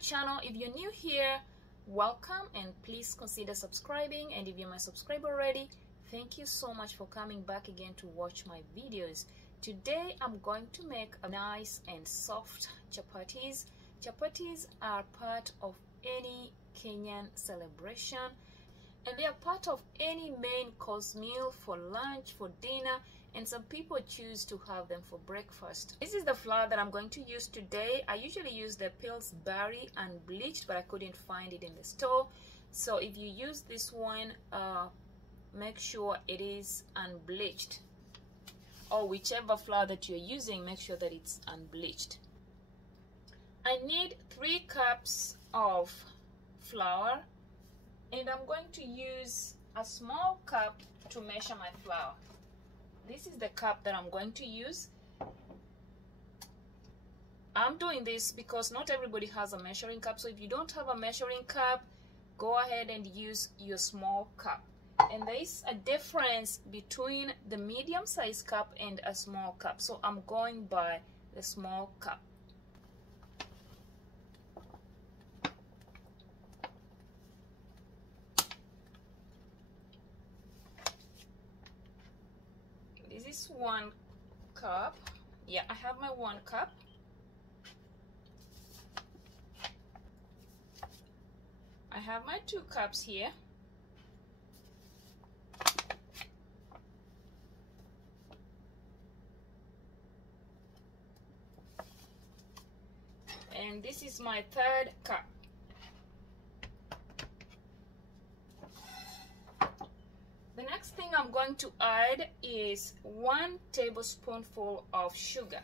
channel. If you're new here, welcome, and please consider subscribing. And if you're my subscriber already, thank you so much for coming back again to watch my videos. Today I'm going to make a nice and soft chapatis. Chapatis are part of any Kenyan celebration, and they are part of any main course meal for lunch, for dinner, and some people choose to have them for breakfast. This is the flour that I'm going to use today. I usually use the Pillsbury unbleached, but I couldn't find it in the store. So if you use this one, make sure it is unbleached, or whichever flour that you're using, make sure that it's unbleached. I need 3 cups of flour, and I'm going to use a small cup to measure my flour. This is the cup that I'm going to use. I'm doing this because not everybody has a measuring cup, so if you don't have a measuring cup, go ahead and use your small cup. And there is a difference between the medium-sized cup and a small cup, so I'm going by the small cup. This is 1 cup. Yeah, I have my 1 cup. I have my 2 cups here. And this is my 3rd cup. The next thing I'm going to add is 1 tablespoonful of sugar.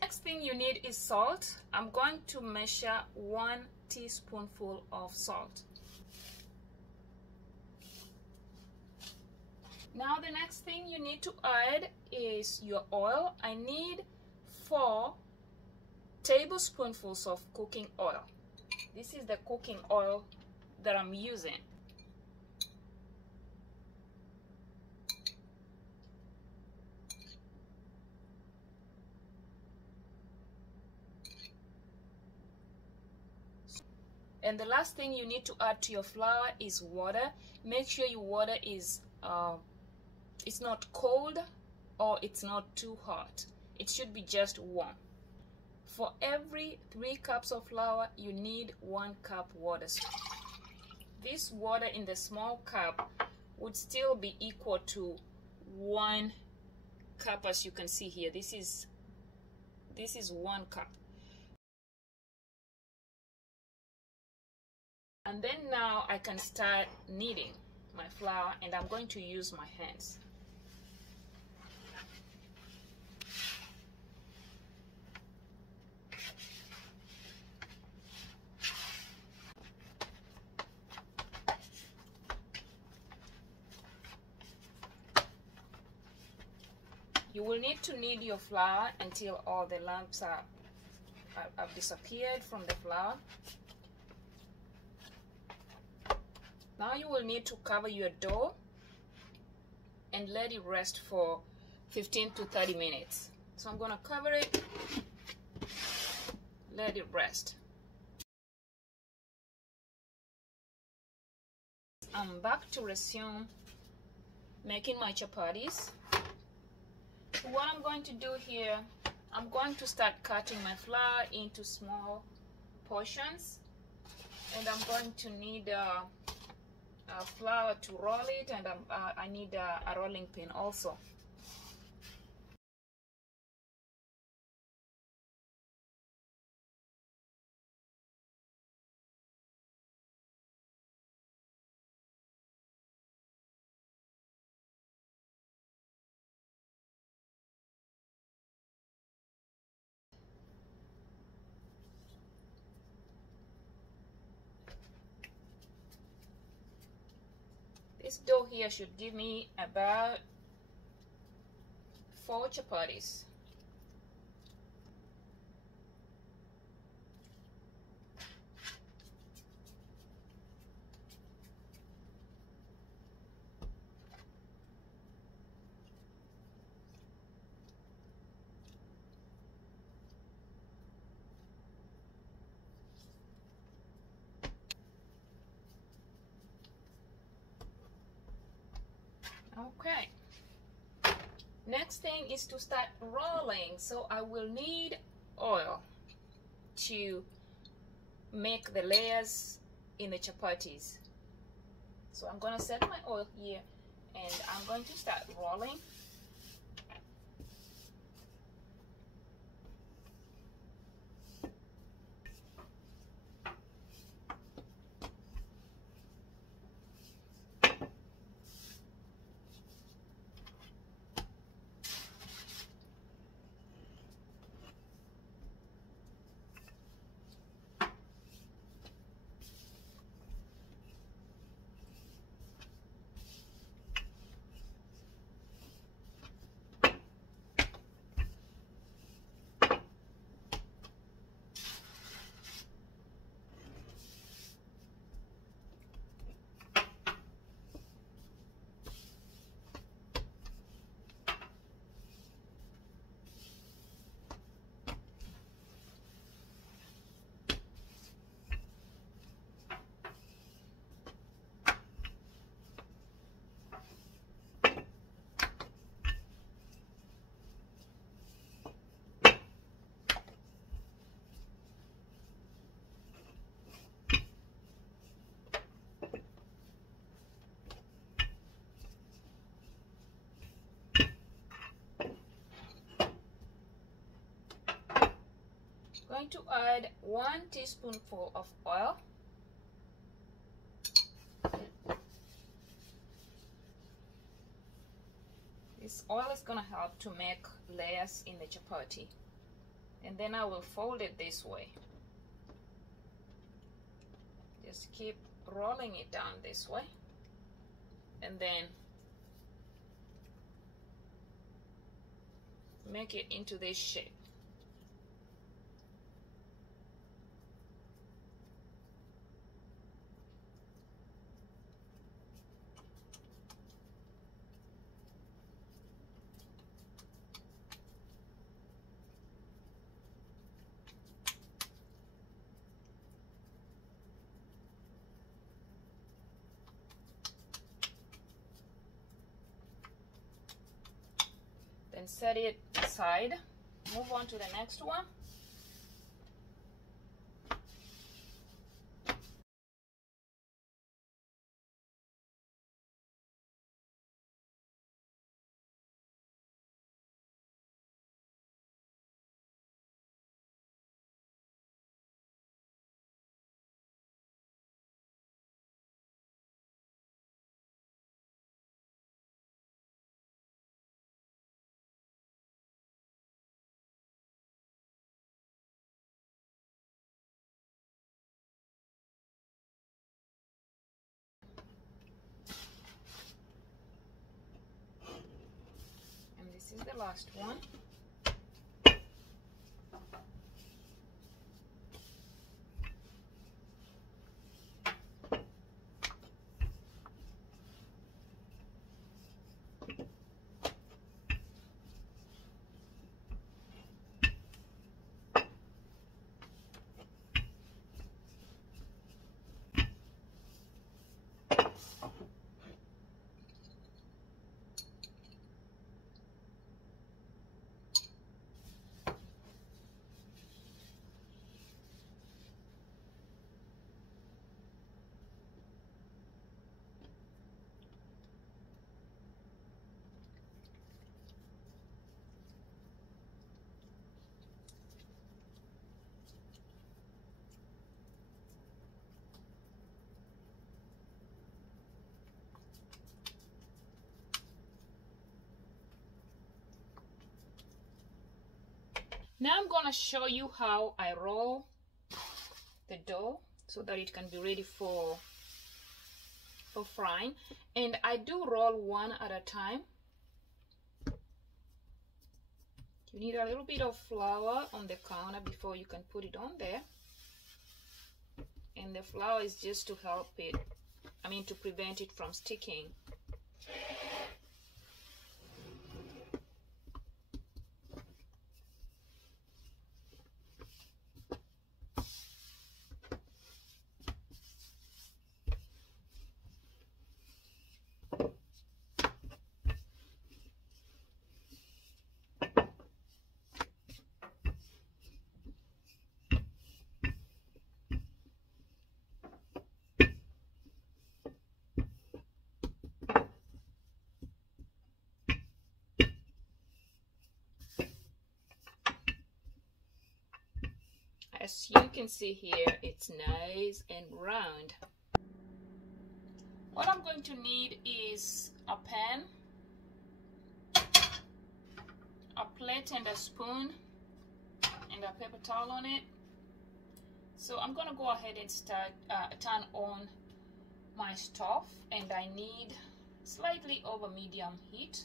Next thing you need is salt. I'm going to measure 1 teaspoonful of salt. Now the next thing you need to add is your oil. I need 4 tablespoonfuls of cooking oil. This is the cooking oil that I'm using. And the last thing you need to add to your flour is water. Make sure your water is it's not cold or it's not too hot. It should be just warm. For every 3 cups of flour, you need 1 cup water. This water in the small cup would still be equal to 1 cup, as you can see here. This is 1 cup. And then now I can start kneading my flour, and I'm going to use my hands. You will need to knead your flour until all the lumps have disappeared from the flour. Now you will need to cover your dough and let it rest for 15 to 30 minutes. So I'm going to cover it, let it rest. I'm back to resume making my chapatis. So what I'm going to do here, I'm going to start cutting my flour into small portions, and I'm going to need flour to roll it, and I need a rolling pin also. This dough here should give me about 4 chapatis. Okay, next thing is to start rolling. So I will need oil to make the layers in the chapatis. So I'm gonna set my oil here and I'm going to start rolling. Going to add 1 teaspoonful of oil. This oil is going to help to make layers in the chapati. And then I will fold it this way. Just keep rolling it down this way. And then make it into this shape. Then set it aside. Move on to the next one. This is the last one. Now I'm gonna show you how I roll the dough so that it can be ready for frying. And I do roll one at a time. You need a little bit of flour on the counter before you can put it on there. And the flour is just to help it, to prevent it from sticking. as you can see here, it's nice and round. What I'm going to need is a pan, a plate and a spoon, and a paper towel on it. So I'm gonna go ahead and turn on my stove, and I need slightly over medium heat.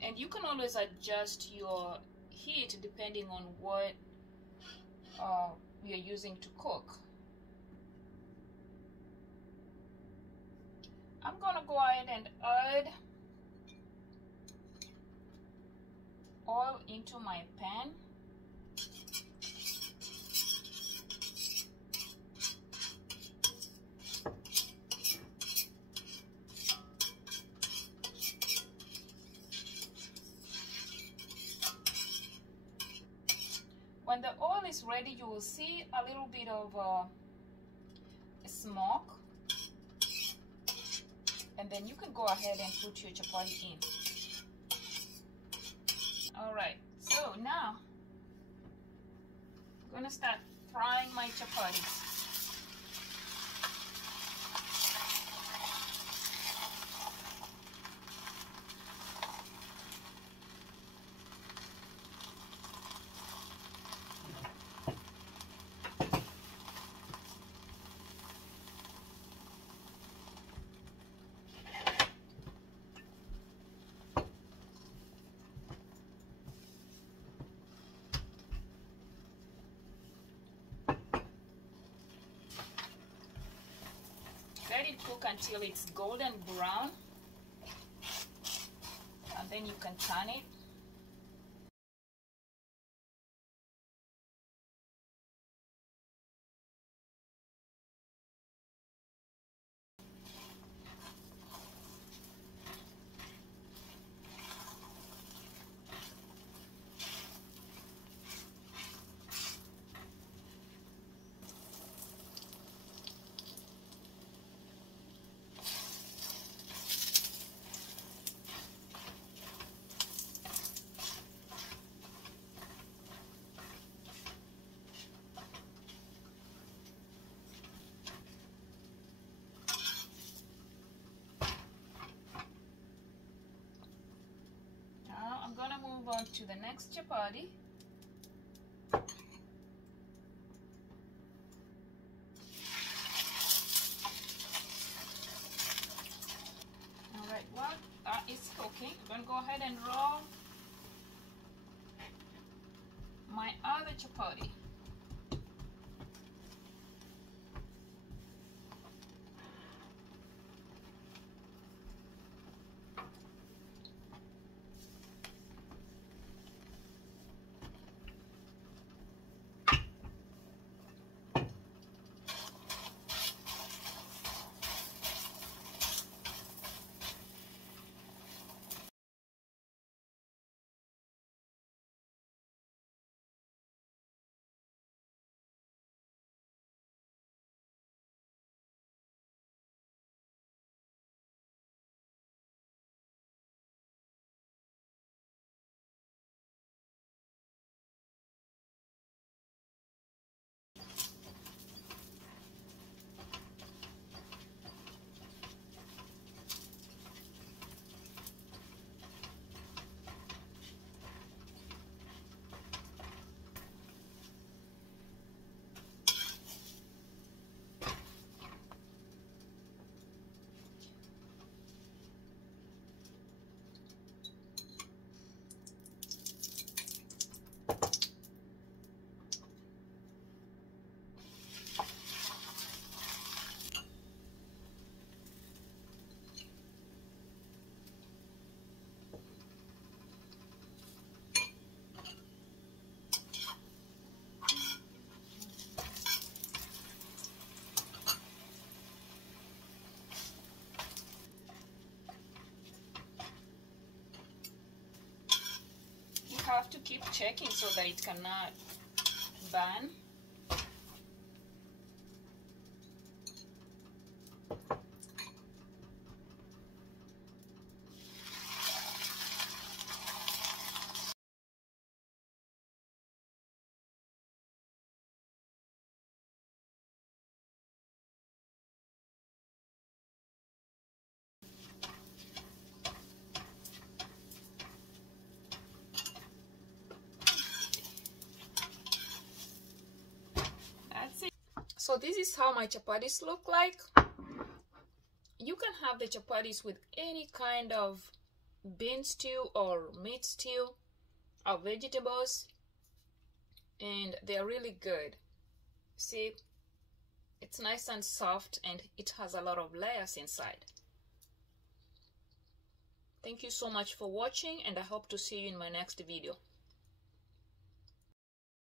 And you can always adjust your heat depending on what you're using to cook. I'm gonna go ahead and add oil into my pan. When the oil is ready, you will see a little bit of smoke, and then you can go ahead and put your chapati in. Alright, so now I'm gonna start frying my chapatis. Let it cook until it's golden brown, and then you can turn it. I'm gonna move on to the next chapati. Alright, while it's cooking, I'm gonna go ahead and roll my other chapati. Have to keep checking so that it cannot burn. So this is how my chapatis look like. You can have the chapatis with any kind of bean stew or meat stew or vegetables, and they're really good. See, it's nice and soft, and it has a lot of layers inside. Thank you so much for watching, and I hope to see you in my next video.